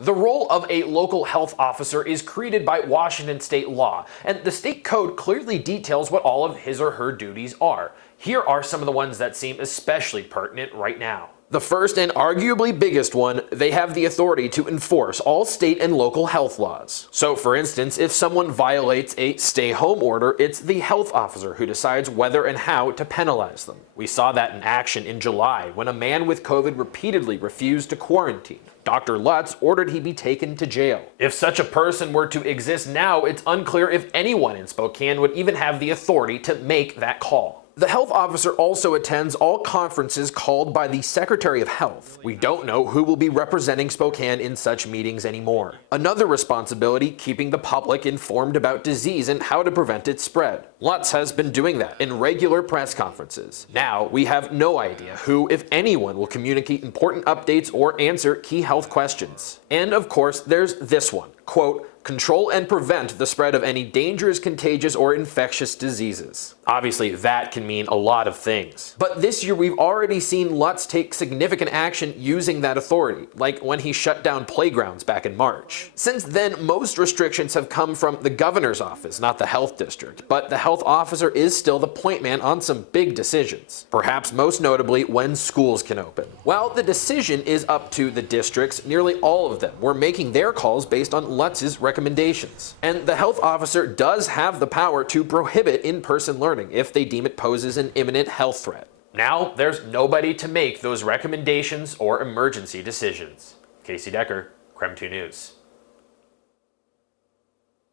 The role of a local health officer is created by Washington state law, and the state code clearly details what all of his or her duties are. Here are some of the ones that seem especially pertinent right now. The first and arguably biggest one, they have the authority to enforce all state and local health laws. So for instance, if someone violates a stay-home order, it's the health officer who decides whether and how to penalize them. We saw that in action in July when a man with COVID repeatedly refused to quarantine. Dr. Lutz ordered he be taken to jail. If such a person were to exist now, it's unclear if anyone in Spokane would even have the authority to make that call. The health officer also attends all conferences called by the Secretary of Health. We don't know who will be representing Spokane in such meetings anymore. Another responsibility, keeping the public informed about disease and how to prevent its spread. Lutz has been doing that in regular press conferences. Now, we have no idea who, if anyone, will communicate important updates or answer key health questions. And of course, there's this one, quote, control and prevent the spread of any dangerous, contagious, or infectious diseases. Obviously, that can mean a lot of things. But this year, we've already seen Lutz take significant action using that authority, like when he shut down playgrounds back in March. Since then, most restrictions have come from the governor's office, not the health district, but the health officer is still the point man on some big decisions. Perhaps most notably, when schools can open. While the decision is up to the districts, nearly all of them were making their calls based on Lutz's recommendations. And the health officer does have the power to prohibit in-person learning if they deem it poses an imminent health threat. Now, there's nobody to make those recommendations or emergency decisions. Casey Decker, KREM 2 News.